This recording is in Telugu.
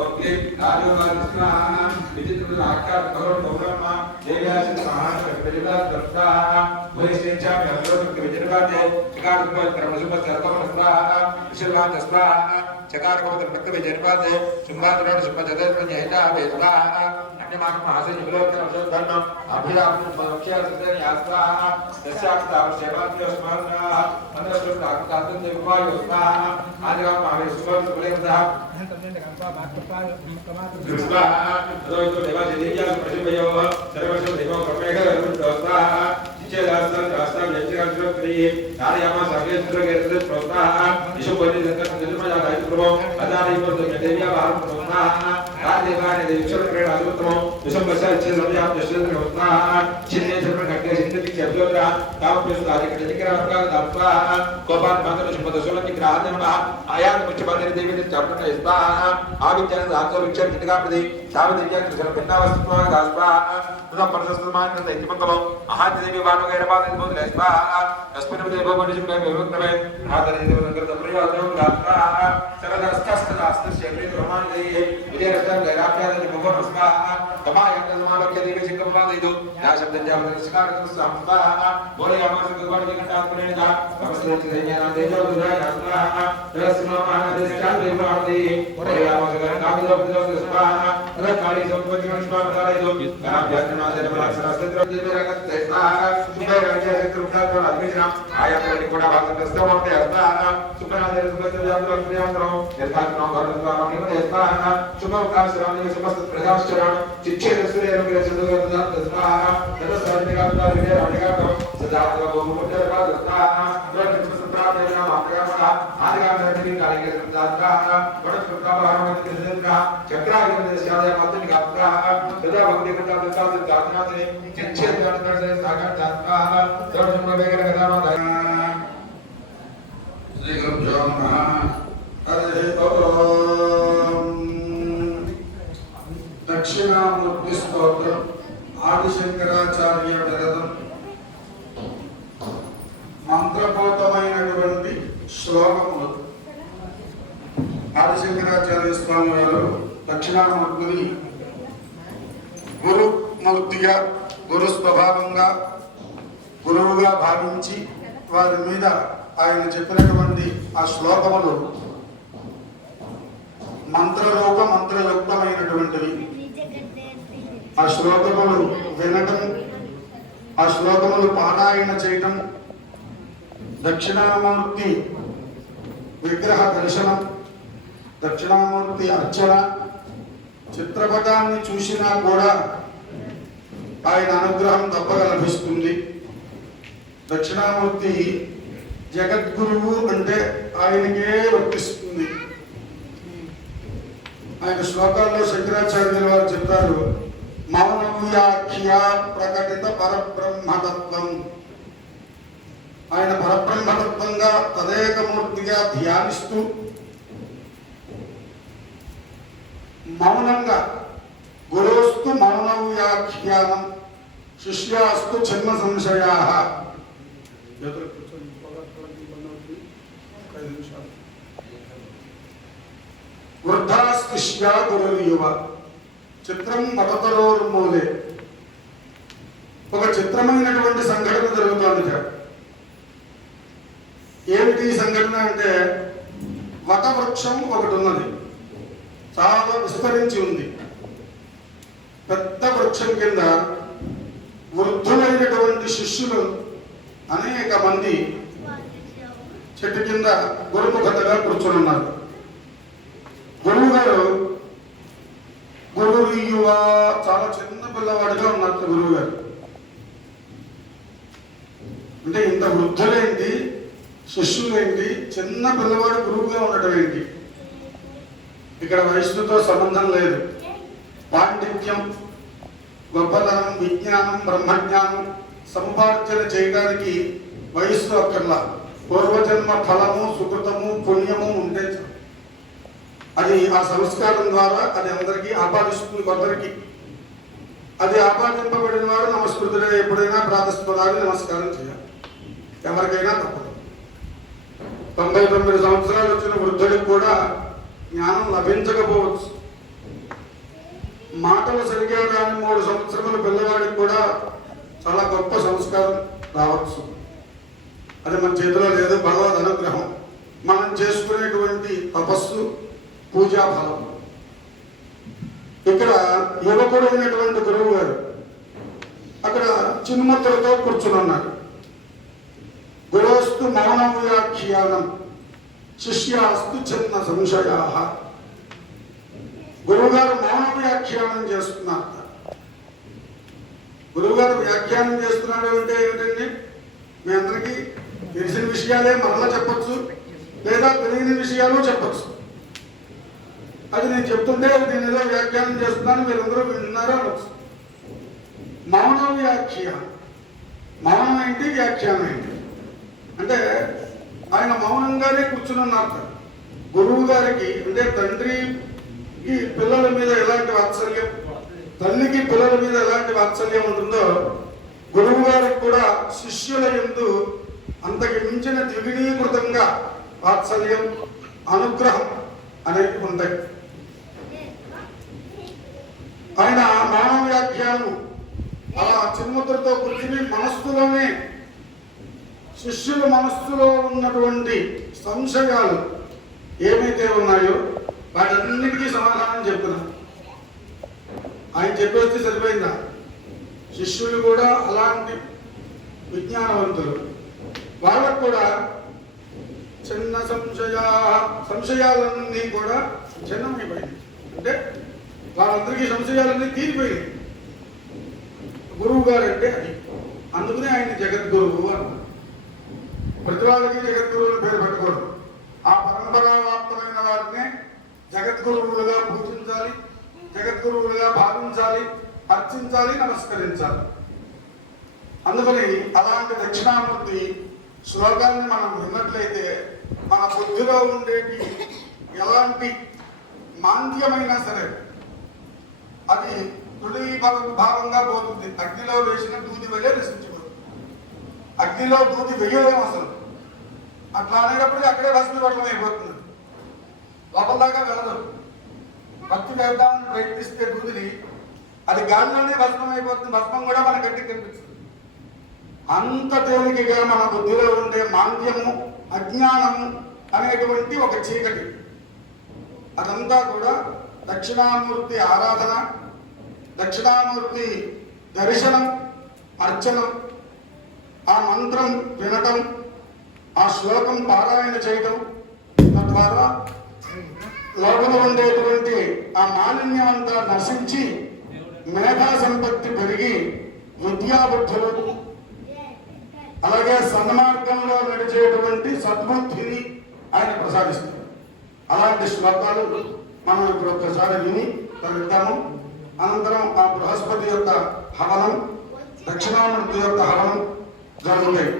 ओके राजोवादिस्मा विचित्र आकार भगवान भगवानमा देव्यासित महाशक्तिविदा दत्ता वैश्रेचा व्यवरोध विजयवादे चकार को क्रमशः सर्वमस्वा विश्ववाद अस्वा चकार को प्रकृति विजयवादे सुंभाद्रण सुपजदे प्रज्ञेता वेदवा अन्यमान महासे युगलोक धर्म अभिराम मनुष्य सदन यास्वा दशाक्ताव सेवाद्य स्मरणा मनस्व ताकतातन देवायोस्वा आदिराम महावे सुबह सुबलेवदा कृष्णा तो देवादिदेव्या प्रसिद्धयो सर्वस्य देवो कर्मेघ चेलास्तर रास्ता व्यक्तिगत क्रिये कार्यामा सर्वे सुरगेरते प्रोत्साह विशुभनि संकट निर्मया दायित्व प्रभो अदानि को देव्या भारत प्रोत्साह राजदेवानि देवचर क्रीडा आदुत्तमो विशुभस्य इच्छे समया दशरथ प्रोत्साह चिन्ने सर्व घटके चिन्नति चब्दोद्रा कामपेस आदि कटिकरा दत्वा कोपान मात्र शुभद सोलति ग्रहादे नमः आयात मुचबादि देवी चापट स्वाहा आविचरण धातो विचर चितका प्रति सावदिव्या कृष्ण भिन्नावस्तुमा दास्वा पुनः परसस्तमान कृत इतिमंगलो आहात देवी वानो गैरबाद बोध लेस्वा अस्मिन देवो मनुष्य में विभक्तवे आदरि देव संकर प्रयोजन दास्वा सरदास्तस्तदास्त शेवरी रोमान देहि विजय रतन गैराप्याद मुगो नस्वा तमायत समावक्य देवी सिकमवादिदो या शब्द जावद स्कार संस्वा बोले अमर भगवान जी का प्रेरणा नमस्ते देवयाना देजो दुराय नस्वा रस्मा महादेव चाल देवादि बोले अमर कामिदो स्वा काली संपत्ति नस्वा बताइदो नाम जातना देव शास्त्र देव रगत स्वा सुबह राज्य से कृपा कर अभिजना आया प्रति कोड़ा भाग दस्ता होते अस्वा सुबह देव सुबह जातो प्रियांद्रो यथार्थ नो घर द्वारा निमन स्वा सुबह का श्रावणी समस्त प्रजाश्चरण चिच्छे सूर्य अनुग्रह चंद्र दस्वा तदसाधि का विजय राधिका को सदा को मुझे का दस्वा प्रति सप्राप्त नाम आपका आदिगा में काली के दस्वा बड़ कृपा भावना के का चक्रा के शादय मत का सदा भक्ति का दस्वा से प्रार्थना से चिच्छे प्रार्थना से सागर दस्वा सर्व वगैरह कथा श्री गुरुभ्यो नमः हरि ओम दक्षिणामूर्ति स्तोत्र आदिशंकराचार्य विरदం మంత్రపోతమైనటువంటి శ్లోకములు ఆదిశంకరాచార్య స్వామి వారు దక్షిణామూర్తిని గురుమూర్తిగా గురు స్వభావంగా గురువుగా భావించి వారి మీద ఆయన చెప్పినటువంటి ఆ శ్లోకములు మంత్రలోక మంత్రయుక్తమైనటువంటివి. ఆ శ్లోకములు వినటం, ఆ శ్లోకములు పారాయణ చేయటం, దక్షిణామూర్తి విగ్రహ దర్శనం, దక్షిణామూర్తి అర్చన, చిత్రపటాన్ని చూసినా కూడా ఆయన అనుగ్రహం తప్పగా లభిస్తుంది. దక్షిణామూర్తి జగద్గురువు అంటే ఆయనకే వర్తిస్తుంది. ఆయన శ్లోకాల్లో శంకరాచార్యుల వారు చెప్తారు, మౌనవ్యాఖ్య ప్రకటిత పరబ్రహ్మతత్వం. ఆయన పరబ్రహ్మతత్వంగా తదేకమూర్తిగా ధ్యానిస్తూ మౌనంగా గురోస్తు మౌనవ్యాఖ్యానం శిష్యాస్తు జన్మ సంశయా. వృద్ధాస్తిష్యా గురుర్యువ చిత్రం మతతరోర్మూలే. ఒక చిత్రమైనటువంటి సంఘటన జరుగుతోంది. ఏమిటి సంఘటన అంటే, వటవృక్షం ఒకటి ఉన్నది, చాలా విస్తరించి ఉంది. పెద్ద వృక్షం కింద వృద్ధులైనటువంటి శిష్యులు అనేక మంది చెట్టు కింద గురుముఖతగా కూర్చొని ఉన్నారు. గురువు గారు గురువుయువా చాలా చిన్న పిల్లవాడిగా ఉన్నారు. గురువు గారు అంటే ఇంత వృద్ధులేంటి, శిష్యులేంటి, చిన్న పిల్లవాడు గురువుగా ఉండటం ఏంటి? ఇక్కడ వయస్సుతో సంబంధం లేదు. పాండిత్యం, గొప్పతనం, విజ్ఞానం, బ్రహ్మజ్ఞానం సంపార్జన చేయడానికి వయస్సు అక్కర్లా. పూర్వజన్మ ఫలము, సుకృతము, పుణ్యము ఉంటే అది ఆ సంస్కారం ద్వారా అది అందరికీ ఆపాదిస్తుంది. కొందరికి అది ఆపాదింపబడిన వారు నమస్కృతుడే, ఎప్పుడైనా ప్రాతస్పదాన్ని నమస్కారం చేయాలి. ఎవరికైనా తప్పదు. 99 సంవత్సరాలు వచ్చిన వృద్ధుడికి కూడా జ్ఞానం లభించకపోవచ్చు. మాటలు సరిగా రాని 3 సంవత్సరముల పిల్లవాడికి కూడా చాలా గొప్ప సంస్కారం రావచ్చు. అది మన చేతిలో లేదు, భగవద్ అనుగ్రహం. మనం చేసుకునేటువంటి తపస్సు, పూజా ఫలం. ఇక్కడ యువకుడు అయినటువంటి గురువు గారు అక్కడ చిన్ముద్రతో కూర్చుని ఉన్నారు. గురోస్తు మౌనం వ్యాఖ్యానం శిష్యాస్తు చిన్న సంశయా. గురువు గారు మౌన వ్యాఖ్యానం చేస్తున్నారు. గురువు గారు వ్యాఖ్యానం చేస్తున్నాడు అంటే ఏమిటండి? మీ అందరికీ తెలిసిన విషయాలే మరలా చెప్పచ్చు, లేదా తెలియని విషయాలు చెప్పచ్చు. అది నేను చెప్తుంటే నేను ఏదో వ్యాఖ్యానం చేస్తున్నాను, మీరందరూ వింటున్నారో అనొచ్చు. మౌన వ్యాఖ్యానం. మౌనం ఏంటి, వ్యాఖ్యానం ఏంటి అంటే ఆయన మౌనంగానే కూర్చుని ఉన్నారు. గురువు గారికి అంటే తండ్రికి పిల్లల మీద ఎలాంటి వాత్సల్యం, తల్లికి పిల్లల మీద ఎలాంటి వాత్సల్యం ఉంటుందో గురువు గారికి కూడా శిష్యుల యందు అంతకి మించిన ద్విగుణీకృతంగా వాత్సల్యం, అనుగ్రహం అనేవి ఉంటాయి. ఆయన మానవ వ్యాఖ్యానం అలా చిన్ముద్రతో కూర్చుని మనస్సులోనే శిష్యుల మనస్సులో ఉన్నటువంటి సంశయాలు ఏమైతే ఉన్నాయో వాటన్నిటికీ సమాధానం చెప్తున్నారు. ఆయన చెప్పేస్తే సరిపోయిందా? శిష్యులు కూడా అలాంటి విజ్ఞానవంతులు. వాళ్ళకు కూడా చిన్న సంశయాలన్నీ కూడా చిన్నమైపోయింది. అంటే వాళ్ళందరికీ సంశయాలన్నీ తీరిపోయింది. గురువు గారు అంటే అది. అందుకనే ఆయన జగద్గురువు అన్నారు. ప్రతి వాళ్ళకి జగద్గురువు అని పేరు పెట్టకూడదు. ఆ పరంపరావాప్తమైన వారిని జగద్గురువులుగా పూజించాలి, జగద్గురువులుగా భావించాలి, అర్చించాలి, నమస్కరించాలి. అందుకని అలాంటి దక్షిణామూర్తి శ్లోకాన్ని మనం విన్నట్లయితే మన బుద్ధిలో ఉండేటి ఎలాంటి మాంద్యమైనా సరే అది భావంగా పోతుంది. అగ్నిలో వేసిన దూది వలె నశించిపోతుంది. అగ్నిలో దూది వెయ్యలేము అసలు. అట్లా అనేటప్పటికీ అక్కడే భస్మీపట్నం అయిపోతుంది, లోపల దాకా వెళ్ళదు. భక్తి వెళ్దామని ప్రయత్నిస్తే దూదిని అది గాలిలోనే భస్మం అయిపోతుంది. భస్మం కూడా మన గట్టికి కనిపిస్తుంది. అంత తేలికగా మన బుద్ధిలో ఉండే మాంద్యము, అజ్ఞానము అనేటువంటి ఒక చీకటి, అదంతా కూడా దక్షిణామూర్తి ఆరాధన, దక్షిణామూర్తి దర్శనం, అర్చనం, ఆ మంత్రం వినటం, ఆ శ్లోకం పారాయణ చేయటం, తద్వారా లోపల ఉండేటువంటి ఆ మాలిన్యం అంతా నశించి మేధా సంపత్తి పెరిగి విద్యాబుద్ధులు, అలాగే సన్మార్గంలో నడిచేటువంటి సద్బుద్ధిని ఆయన ప్రసాదిస్తారు. అలాంటి శ్లోకాలు మనం ఇప్పుడు ఒక్కసారి విని తగ్గుతాము. అనంతరం ఆ బృహస్పతి యొక్క హవనం, దక్షిణామూర్తి యొక్క హవనం జరుగుతాయి.